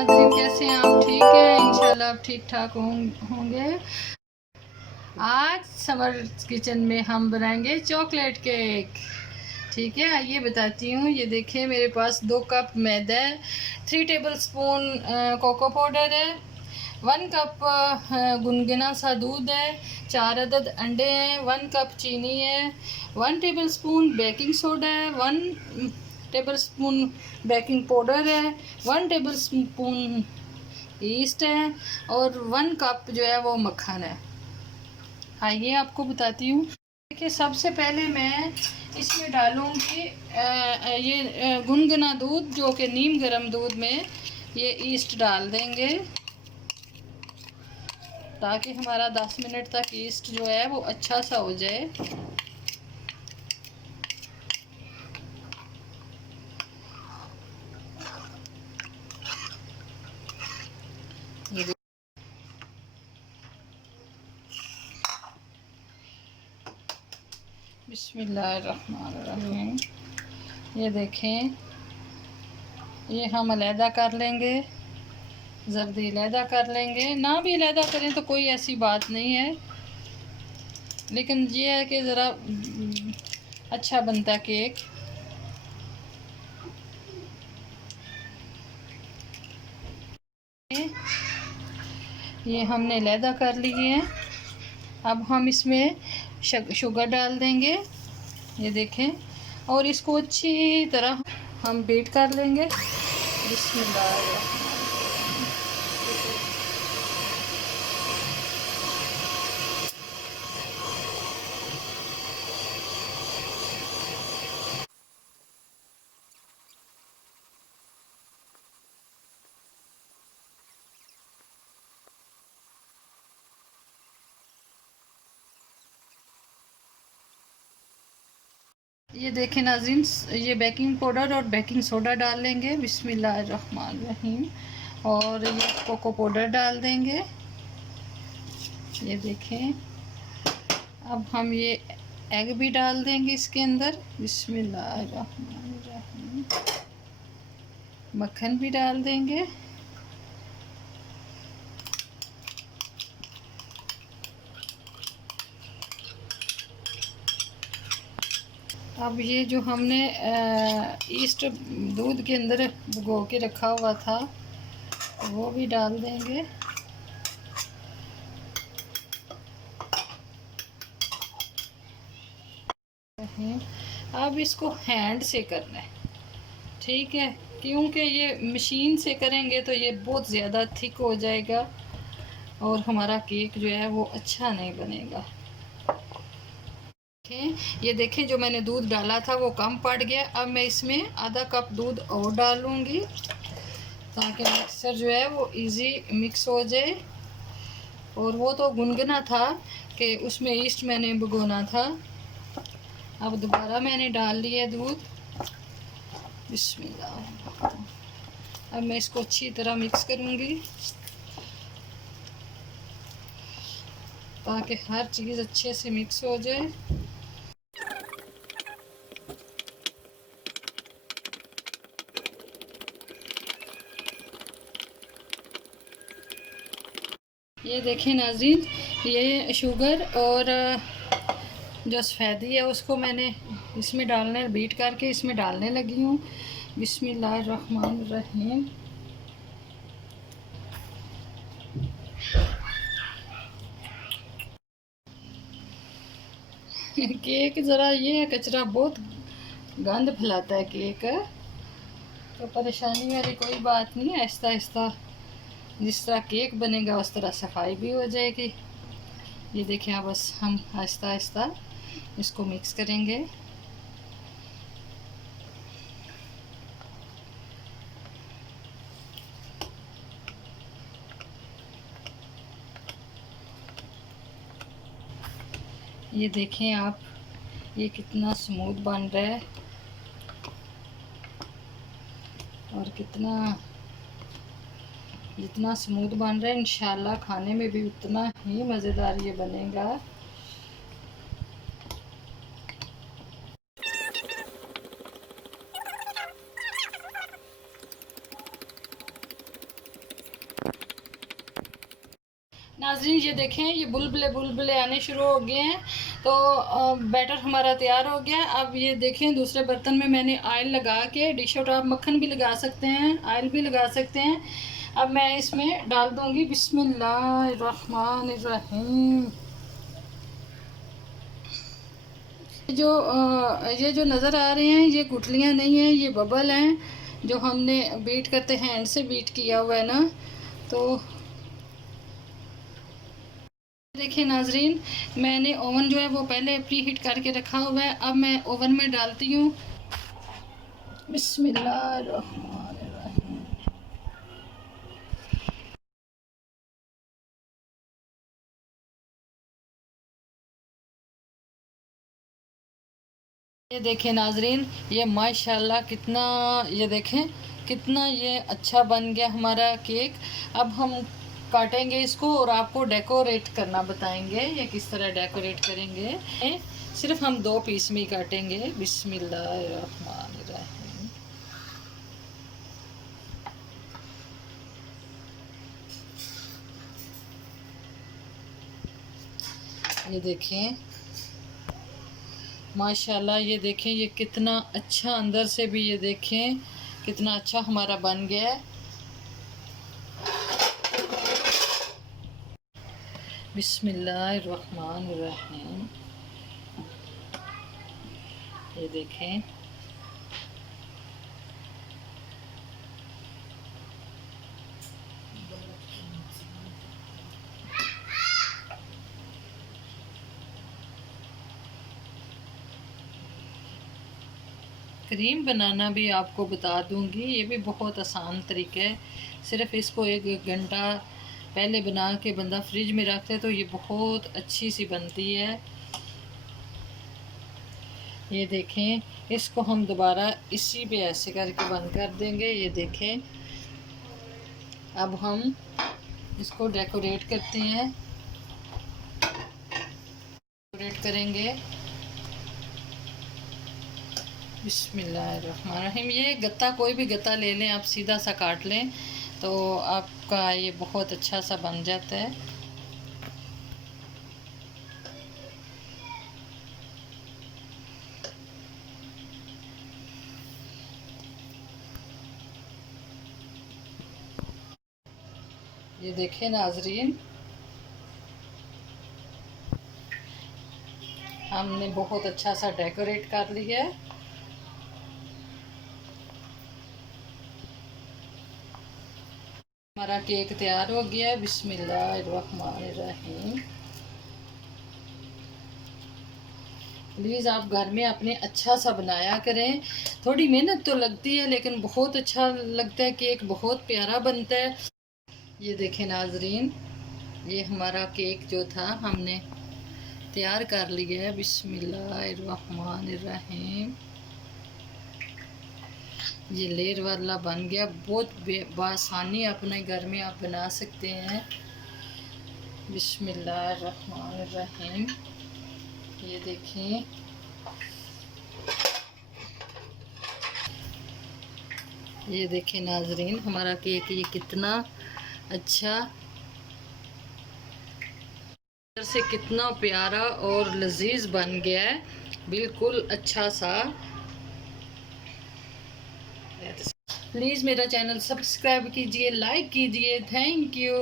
नाज़रीन, कैसे हैं आप? ठीक है, इंशाल्लाह आप ठीक ठाक होंगे। आज समर किचन में हम बनाएंगे चॉकलेट केक। ठीक है, आइए बताती हूँ। ये देखिए, मेरे पास 2 कप मैदा है, 3 टेबल स्पून कोको पाउडर है, 1 कप गुनगुना सा दूध है, 4 अदद अंडे हैं, 1 कप चीनी है, 1 टेबल स्पून बेकिंग सोडा है, 1 टेबल स्पून बेकिंग पाउडर है, 1 टेबल स्पून ईस्ट है और 1 कप जो है वो मक्खन है। आइए आपको बताती हूँ। देखिए, सबसे पहले मैं इसमें डालूँगी ये गुनगुना दूध, जो कि नीम गर्म दूध में ये ईस्ट डाल देंगे, ताकि हमारा 10 मिनट तक ईस्ट जो है वो अच्छा सा हो जाए। ये बिस्मिल्लाहिर्रहमानिर्रहीम। ये देखें, ये हम अलहदा कर लेंगे, जर्दी अलहदा कर लेंगे। ना भी अलहदा करें तो कोई ऐसी बात नहीं है, लेकिन ये है कि ज़रा अच्छा बनता है केक। ये हमने अलहदा कर लिए हैं। अब हम इसमें शुगर डाल देंगे, ये देखें, और इसको अच्छी तरह हम बीट कर लेंगे। बिस्मिल्लाह। ये देखें नाज़रीन, ये बेकिंग पाउडर और बेकिंग सोडा डाल लेंगे। बिस्मिल्लाहिर्रहमानिर्रहीम। और ये कोको पाउडर डाल देंगे, ये देखें। अब हम ये एग भी डाल देंगे इसके अंदर। बिस्मिल्लाहिर्रहमानिर्रहीम। मक्खन भी डाल देंगे। अब ये जो हमने ईस्ट दूध के अंदर भिगो के रखा हुआ था वो भी डाल देंगे। अब इसको हैंड से करना है, ठीक है, क्योंकि ये मशीन से करेंगे तो ये बहुत ज़्यादा थिक हो जाएगा और हमारा केक जो है वो अच्छा नहीं बनेगा। ये देखें, जो मैंने दूध डाला था वो कम पड़ गया। अब मैं इसमें आधा कप दूध और डालूंगी, ताकि मिक्सचर जो है वो इजी मिक्स हो जाए। और वो तो गुनगुना था कि उसमें ईस्ट मैंने भिगोना था। अब दोबारा मैंने डाल लिया दूध। बिस्मिल्लाह। अब मैं इसको अच्छी तरह मिक्स करूंगी, ताकि हर चीज़ अच्छे से मिक्स हो जाए। ये देखें नाज़रीन, ये शुगर और जो सफ़ेदी है उसको मैंने इसमें डालने, बीट करके इसमें डालने लगी हूँ। बिस्मिल्लाहिर्रहमानिर्रहीम। केक ज़रा ये है, कचरा बहुत गंद फैलाता है केक, तो परेशानी वाली कोई बात नहीं है। आहिस्ता आहिस्ता जिस तरह केक बनेगा उस तरह सफाई भी हो जाएगी। ये देखें, अब बस हम आहिस्ता आहिस्ता इसको मिक्स करेंगे। ये देखें आप, ये कितना स्मूथ बन रहा है और कितना, जितना स्मूथ बन रहा है इंशाल्लाह खाने में भी उतना ही मज़ेदार ये बनेगा। नाज़रीन ये देखें, ये बुलबुले बुलबुले आने शुरू हो गए हैं। तो बैटर हमारा तैयार हो गया। अब ये देखें, दूसरे बर्तन में मैंने ऑयल लगा के, डिश आउट आप मक्खन भी लगा सकते हैं, ऑयल भी लगा सकते हैं। अब मैं इसमें डाल दूंगी बिस्मिल्लाहिर्रहमानिर्रहीम। ये जो नज़र आ रहे हैं, ये गुठलियाँ नहीं हैं, ये बबल हैं जो हमने बीट करते हैं, हैंड से बीट किया हुआ है ना। तो देखिए नाजरीन, मैंने ओवन जो है वो पहले प्री हीट करके रखा हुआ है। अब मैं ओवन में डालती हूँ बिस्मिल्लाहिर्रहमानिर्रहीम। ये देखें नाजरीन, ये माशाल्लाह कितना, ये देखें कितना ये अच्छा बन गया हमारा केक। अब हम काटेंगे इसको और आपको डेकोरेट करना बताएंगे, ये किस तरह डेकोरेट करेंगे। सिर्फ हम 2 पीस में ही काटेंगे। बिस्मिल्लाहिर्रहमानिर्रहीम। ये देखें माशाल्लाह, ये देखें ये कितना अच्छा अंदर से भी, ये देखें कितना अच्छा हमारा बन गया है। बिस्मिल्लाहिर्रहमानिर्रहीम। ये देखें क्रीम बनाना भी आपको बता दूंगी, ये भी बहुत आसान तरीका है। सिर्फ इसको 1 घंटा पहले बना के बंदा फ्रिज में रख दे तो ये बहुत अच्छी सी बनती है। ये देखें, इसको हम दोबारा इसी पे ऐसे करके बंद कर देंगे। ये देखें, अब हम इसको डेकोरेट करते हैं, डेकोरेट करेंगे बिस्मिल्लाहिर्रहमानिर्रहीम। ये गत्ता, कोई भी गत्ता ले लें आप, सीधा सा काट लें तो आपका ये बहुत अच्छा सा बन जाता है। ये देखें नाजरीन, हमने बहुत अच्छा सा डेकोरेट कर लिया है। हमारा केक तैयार हो गया है। बिस्मिल्लाहिर्रहमानिर्रहीम। प्लीज़ आप घर में अपने अच्छा सा बनाया करें। थोड़ी मेहनत तो लगती है लेकिन बहुत अच्छा लगता है, केक बहुत प्यारा बनता है। ये देखें नाजरीन, ये हमारा केक जो था हमने तैयार कर लिया है। बिस्मिल्लाहिर्रहमानिर्रहीम। ये लेयर वाला बन गया, बहुत बआसानी अपने घर में आप बना सकते हैं। बिस्मिल्लाहिर्रहमानिर्रहीम। ये देखें, ये देखें नाजरीन, हमारा केक ये कितना अच्छा, से कितना प्यारा और लजीज बन गया है, बिल्कुल अच्छा सा। प्लीज़ मेरा चैनल सब्सक्राइब कीजिए, लाइक कीजिए। Thank you.